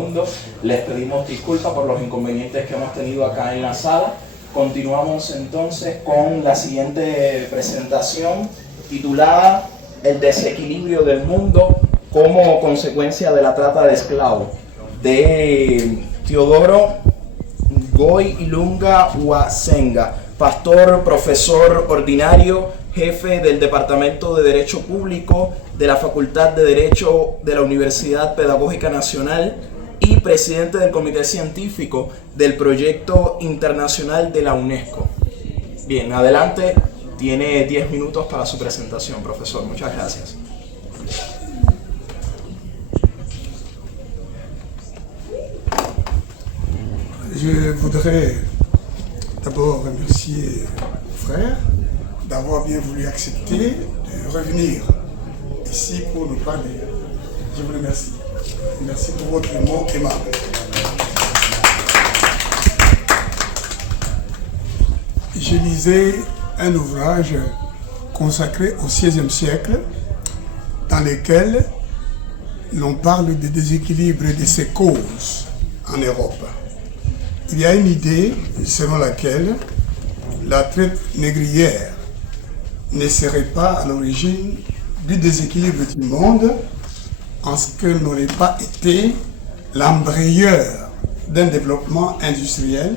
mundo. Les pedimos disculpas por los inconvenientes que hemos tenido acá en la sala. Continuamos entonces con la siguiente presentación titulada El desequilibrio del mundo como consecuencia de la trata de esclavos, de Teodoro Goy Ilunga Uasenga, pastor, profesor ordinario, jefe del Departamento de Derecho Público de la Facultad de Derecho de la Universidad Pedagógica Nacional y presidente del Comité Científico del Proyecto Internacional de la UNESCO. Bien, adelante, tiene 10 minutos para su presentación, profesor. Muchas gracias. Je voudrais d'abord remercier mon frère d'avoir bien voulu accepter de revenir ici pour nous parler. Je vous remercie. Merci pour votre mot aimable. Je lisais un ouvrage consacré au XVIe siècle dans lequel l'on parle des déséquilibres et de ses causes en Europe. Il y a une idée selon laquelle la traite négrière ne serait pas à l'origine du déséquilibre du monde en ce qu'elle n'aurait pas été l'embrayeur d'un développement industriel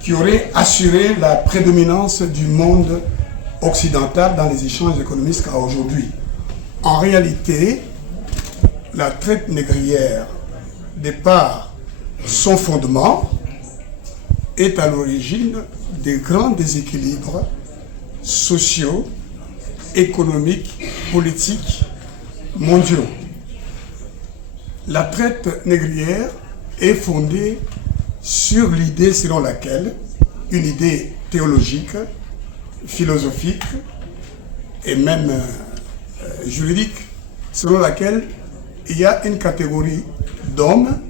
qui aurait assuré la prédominance du monde occidental dans les échanges économiques jusqu'à aujourd'hui. En réalité, la traite négrière, de par son fondement, est à l'origine des grands déséquilibres sociaux, économiques, politiques, mondiaux. La traite négrière est fondée sur l'idée selon laquelle, une idée théologique, philosophique et même juridique, selon laquelle il y a une catégorie d'hommes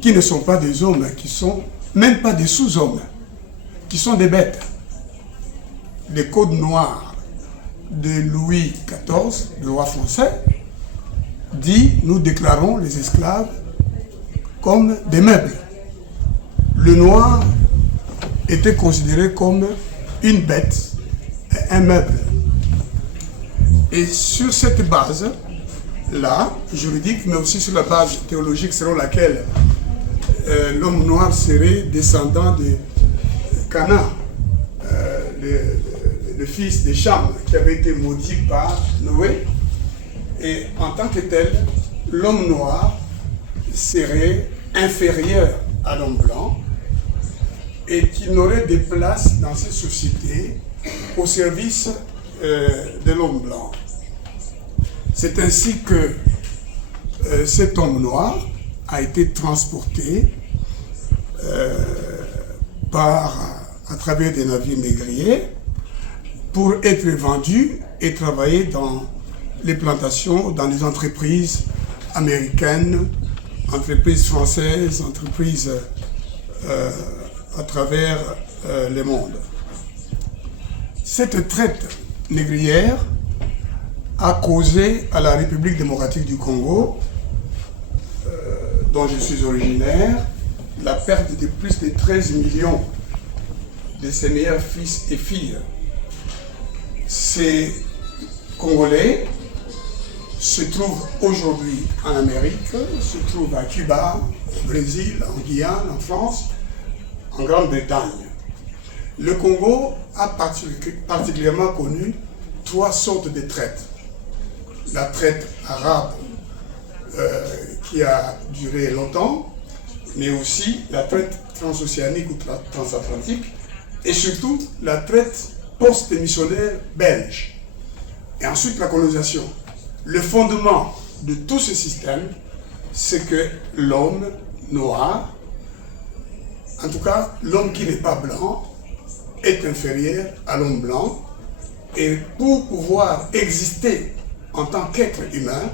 qui ne sont pas des hommes, qui sont même pas des sous-hommes, qui sont des bêtes. Le code noir de Louis XIV, le roi français, dit « Nous déclarons les esclaves comme des meubles ». Le noir était considéré comme une bête, un meuble. Et sur cette base-là, juridique, mais aussi sur la base théologique selon laquelle l'homme noir serait descendant de Canaan, le fils de Cham, qui avait été maudit par Noé. Et en tant que tel, l'homme noir serait inférieur à l'homme blanc et qu'il n'aurait de place dans cette société au service de l'homme blanc. C'est ainsi que cet homme noir a été transporté à travers des navires négriers pour être vendu et travailler dans les plantations, dans les entreprises américaines, entreprises françaises, entreprises à travers le monde. Cette traite négrière a causé à la République démocratique du Congo, dont je suis originaire, la perte de plus de 13 millions de ses meilleurs fils et filles. Ces Congolais se trouvent aujourd'hui en Amérique, se trouvent à Cuba, au Brésil, en Guyane, en France, en Grande-Bretagne. Le Congo a particulièrement connu 3 sortes de traites. La traite arabe, qui a duré longtemps, mais aussi la traite transoceanique ou transatlantique, et surtout la traite post-missionnaire belge. Et ensuite la colonisation. Le fondement de tout ce système, c'est que l'homme noir, en tout cas l'homme qui n'est pas blanc, est inférieur à l'homme blanc, et pour pouvoir exister en tant qu'être humain,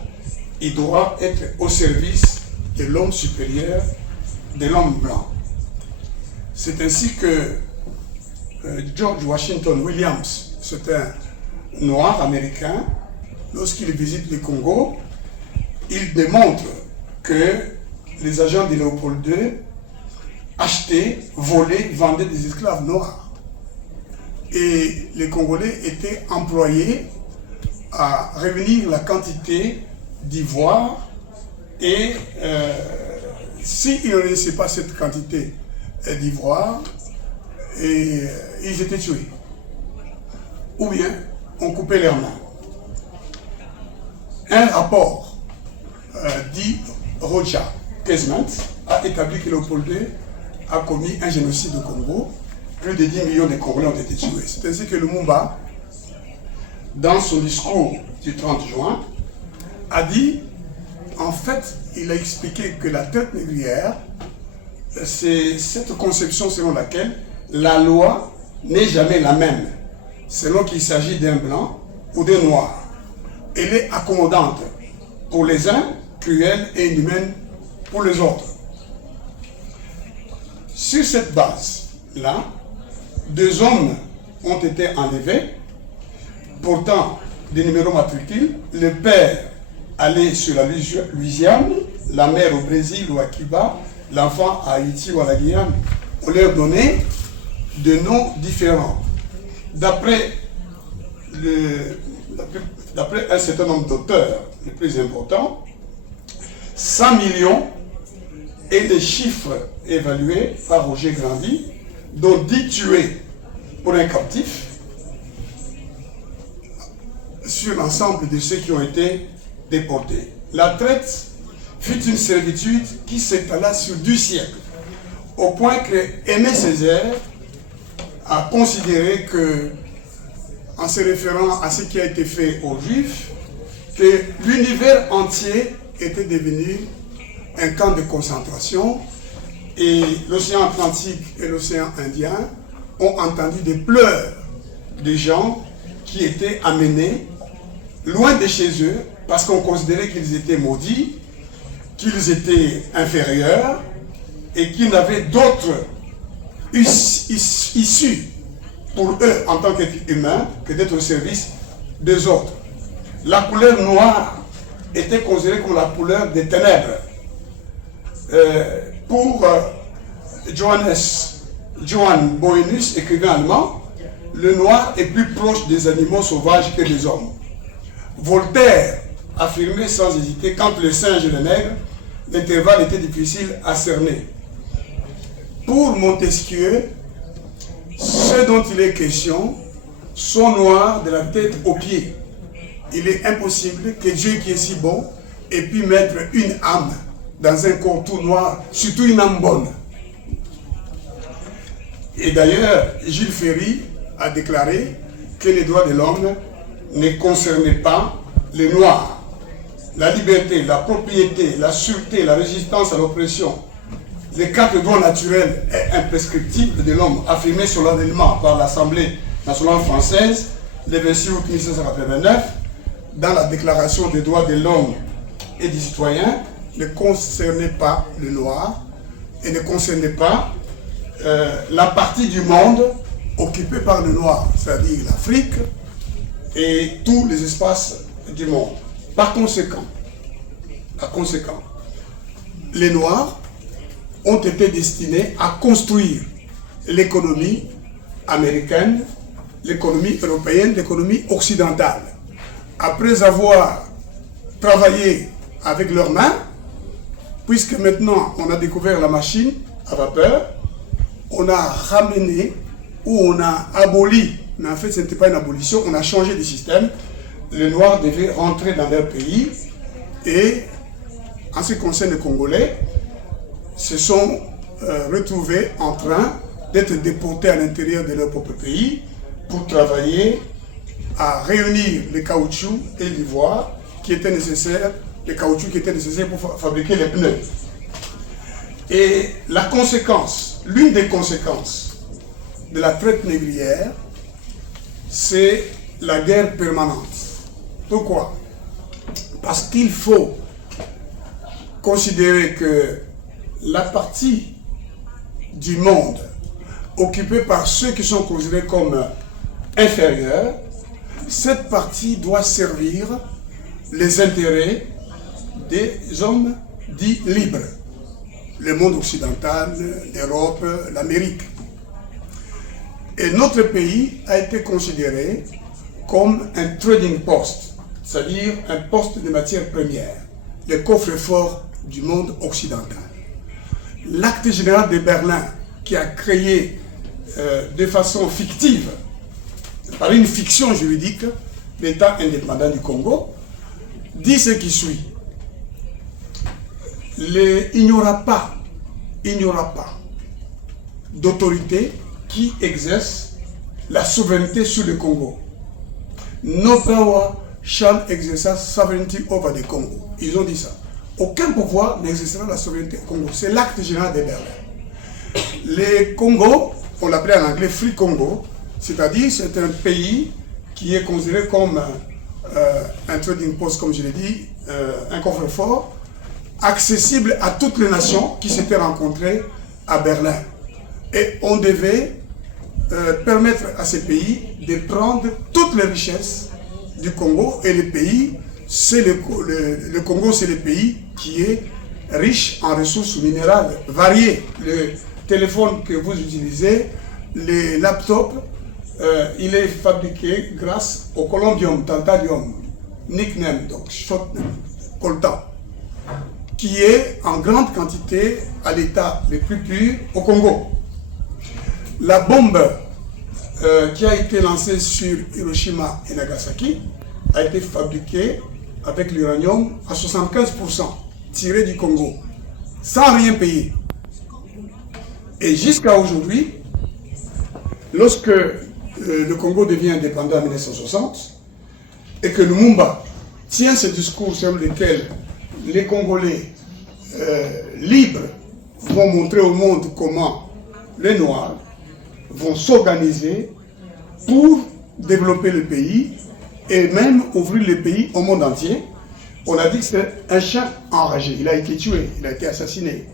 il doit être au service de l'homme supérieur, de l'homme blanc. C'est ainsi que George Washington Williams, c'est un noir américain, lorsqu'il visite le Congo, il démontre que les agents de Léopold II achetaient, volaient, vendaient des esclaves noirs. Et les Congolais étaient employés à réunir la quantité d'ivoire et s'ils ne laissaient pas cette quantité d'ivoire, ils étaient tués. Ou bien on coupait leurs mains. Un rapport dit Roja Casement a établi que Léopold II a commis un génocide au Congo. Plus de 10 millions de Congolais ont été tués. C'est ainsi que Lumumba, dans son discours du 30 juin, a dit, en fait, il a expliqué que la traite négrière, c'est cette conception selon laquelle la loi n'est jamais la même, selon qu'il s'agit d'un blanc ou d'un noir. Elle est accommodante pour les uns, cruelle et inhumaine pour les autres. Sur cette base-là, 2 hommes ont été enlevés, portant des numéros matricules. Le père allait sur la Louisiane, la mère au Brésil ou à Cuba, l'enfant à Haïti ou à la Guyane. On leur donnait de noms différents. D'après un certain nombre d'auteurs, les plus importants, 100 millions et les chiffres évalués par Roger Grandy, dont 10 tués pour un captif, sur l'ensemble de ceux qui ont été déportés. La traite fut une servitude qui s'étala sur 2 siècles, au point que Aimé Césaire a considéré que, en se référant à ce qui a été fait aux Juifs, que l'univers entier était devenu un camp de concentration et l'océan Atlantique et l'océan Indien ont entendu des pleurs de gens qui étaient amenés loin de chez eux parce qu'on considérait qu'ils étaient maudits, qu'ils étaient inférieurs et qu'ils n'avaient d'autres issues pour eux en tant qu'êtres humains que d'être au service des autres. La couleur noire était considérée comme la couleur des ténèbres. Pour Johann Boenus, écrivain allemand, le noir est plus proche des animaux sauvages que des hommes. Voltaire affirmait sans hésiter qu'entre le singe et le nègre, l'intervalle était difficile à cerner. Pour Montesquieu, ceux dont il est question sont noirs de la tête aux pieds. Il est impossible que Dieu qui est si bon ait pu mettre une âme dans un corps tout noir, surtout une âme bonne. Et d'ailleurs, Jules Ferry a déclaré que les droits de l'homme ne concernaient pas les noirs. La liberté, la propriété, la sûreté, la résistance à l'oppression, les 4 droits naturels et imprescriptibles de l'homme affirmés solennellement par l'Assemblée nationale française le 26 août 1789 dans la Déclaration des droits de l'homme et du citoyen ne concernaient pas le noir et ne concernaient pas la partie du monde occupée par le noir, c'est-à-dire l'Afrique et tous les espaces du monde. Par conséquent, les Noirs ont été destinés à construire l'économie américaine, l'économie européenne, l'économie occidentale. Après avoir travaillé avec leurs mains, puisque maintenant on a découvert la machine à vapeur, on a ramené ou on a aboli, mais en fait ce n'était pas une abolition, on a changé de système. Les Noirs devaient rentrer dans leur pays et en ce qui concerne les Congolais, se sont retrouvés en train d'être déportés à l'intérieur de leur propre pays pour travailler à réunir le caoutchouc et l'ivoire qui étaient nécessaires, le caoutchouc qui était nécessaire pour fabriquer les pneus. Et la conséquence, l'une des conséquences de la traite négrière, c'est la guerre permanente. Pourquoi? Parce qu'il faut considérer que la partie du monde occupée par ceux qui sont considérés comme inférieurs, cette partie doit servir les intérêts des hommes dits libres. le monde occidental, l'Europe, l'Amérique. Et notre pays a été considéré comme un trading post, c'est-à-dire un poste de matières premières, le coffre-fort du monde occidental. L'acte général de Berlin, qui a créé de façon fictive, par une fiction juridique, l'État indépendant du Congo, dit ce qui suit. Il n'y aura pas d'autorité qui exerce la souveraineté sur le Congo. No power shall exercise sovereignty over the Congo. Ils ont dit ça. Aucun pouvoir n'exercera la souveraineté au Congo. C'est l'acte général de Berlin. Les Congo, on l'appelait en anglais Free Congo, c'est-à-dire c'est un pays qui est considéré comme un trading post, comme je l'ai dit, un coffre-fort, accessible à toutes les nations qui s'étaient rencontrées à Berlin. Et on devait permettre à ces pays de prendre toutes les richesses du Congo. Et le pays, c'est le Congo, c'est le pays qui est riche en ressources minérales variées. Le téléphone que vous utilisez, les laptops, il est fabriqué grâce au columbium, tantalium, nickname, donc short coltan, qui est en grande quantité à l'état le plus pur au Congo. La bombe qui a été lancée sur Hiroshima et Nagasaki a été fabriquée avec l'uranium à 75% tiré du Congo, sans rien payer. Et jusqu'à aujourd'hui, lorsque le Congo devient indépendant en 1960 et que Lumumba tient ce discours sur lequel les Congolais libres vont montrer au monde comment les Noirs vont s'organiser pour développer le pays et même ouvrir le pays au monde entier. On a dit que c'est un chien enragé. Il a été tué, il a été assassiné.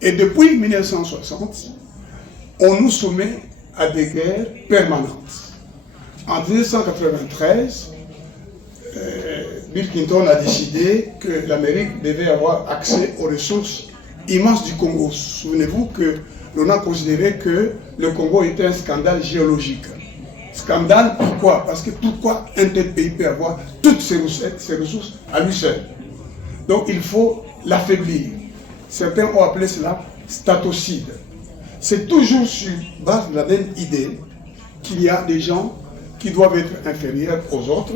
Et depuis 1960, on nous soumet à des guerres permanentes. En 1993, Bill Clinton a décidé que l'Amérique devait avoir accès aux ressources immenses du Congo. Souvenez-vous que l'on a considéré que le Congo était un scandale géologique. Scandale, pourquoi? Parce que pourquoi un tel pays peut avoir toutes ses ressources à lui seul? Donc il faut l'affaiblir. Certains ont appelé cela statocide. C'est toujours sur base de la même idée qu'il y a des gens qui doivent être inférieurs aux autres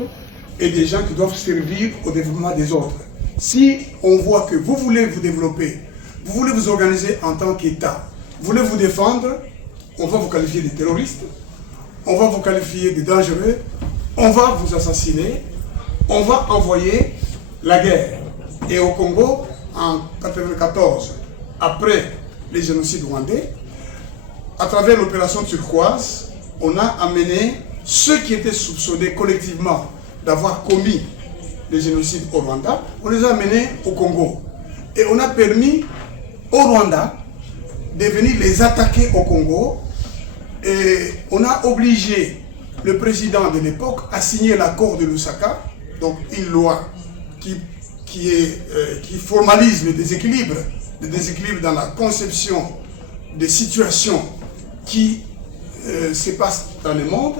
et des gens qui doivent servir au développement des autres. Si on voit que vous voulez vous développer, vous voulez vous organiser en tant qu'État, vous voulez vous défendre, on va vous qualifier de terroristes, on va vous qualifier de dangereux, on va vous assassiner, on va envoyer la guerre. Et au Congo, en 1994, après les génocides rwandais, à travers l'opération turquoise, on a amené ceux qui étaient soupçonnés collectivement d'avoir commis les génocides au Rwanda, on les a amenés au Congo. Et on a permis au Rwanda de venir les attaquer au Congo. Et on a obligé le président de l'époque à signer l'accord de Lusaka, donc une loi qui formalise le déséquilibre dans la conception des situations qui se passent dans le monde.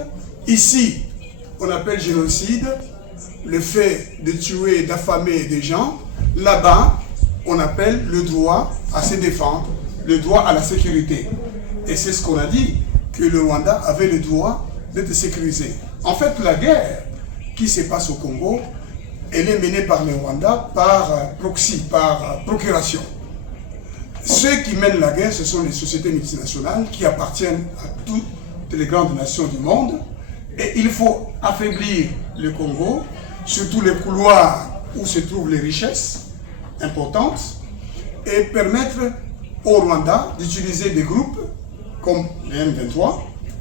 Ici, on appelle génocide le fait de tuer, d'affamer des gens. Là-bas, on appelle le droit à se défendre, le droit à la sécurité. Et c'est ce qu'on a dit, que le Rwanda avait le droit d'être sécurisé. En fait, la guerre qui se passe au Congo, elle est menée par le Rwanda par proxy, par procuration. Ceux qui mènent la guerre, ce sont les sociétés multinationales qui appartiennent à toutes les grandes nations du monde. Et il faut affaiblir le Congo, surtout les couloirs où se trouvent les richesses importantes, et permettre au Rwanda d'utiliser des groupes comme les M23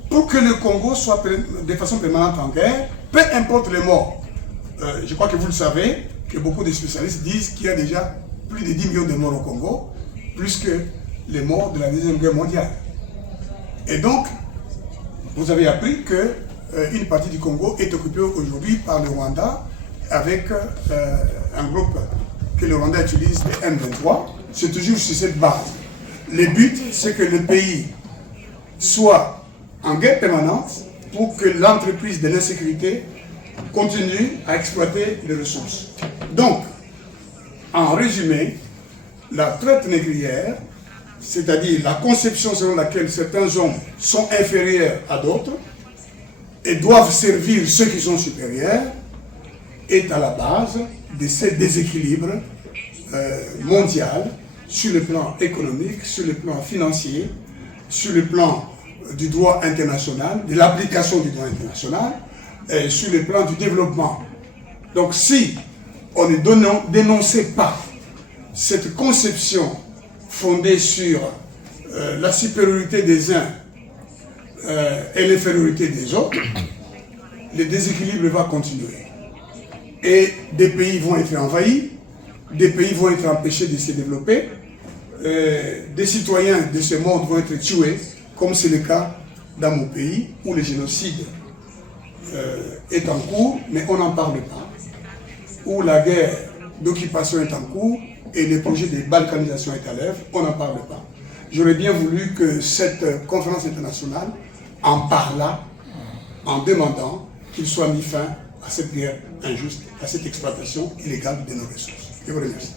pour que le Congo soit de façon permanente en guerre, peu importe les morts. Je crois que vous le savez, que beaucoup de spécialistes disent qu'il y a déjà plus de 10 millions de morts au Congo, plus que les morts de la Deuxième Guerre mondiale. Et donc, vous avez appris que une partie du Congo est occupée aujourd'hui par le Rwanda avec un groupe que le Rwanda utilise, les M23. c'est toujours sur cette base. Le but, c'est que le pays soit en guerre permanente pour que l'entreprise de l'insécurité continue à exploiter les ressources. Donc, en résumé, la traite négrière, c'est-à-dire la conception selon laquelle certains hommes sont inférieurs à d'autres et doivent servir ceux qui sont supérieurs, est à la base de ce déséquilibre mondial sur le plan économique, sur le plan financier, sur le plan du droit international, de l'application du droit international, et sur le plan du développement. Donc si on ne dénonçait pas cette conception fondée sur la supériorité des uns et l'infériorité des autres, le déséquilibre va continuer. Et des pays vont être envahis, des pays vont être empêchés de se développer, des citoyens de ce monde vont être tués, comme c'est le cas dans mon pays, où le génocide est en cours, mais on n'en parle pas, où la guerre d'occupation est en cours, et le projet de balkanisation est à l'œuvre, on n'en parle pas. J'aurais bien voulu que cette conférence internationale en parlât, en demandant qu'il soit mis fin à cette guerre injuste, à cette exploitation illégale de nos ressources. Je vous remercie.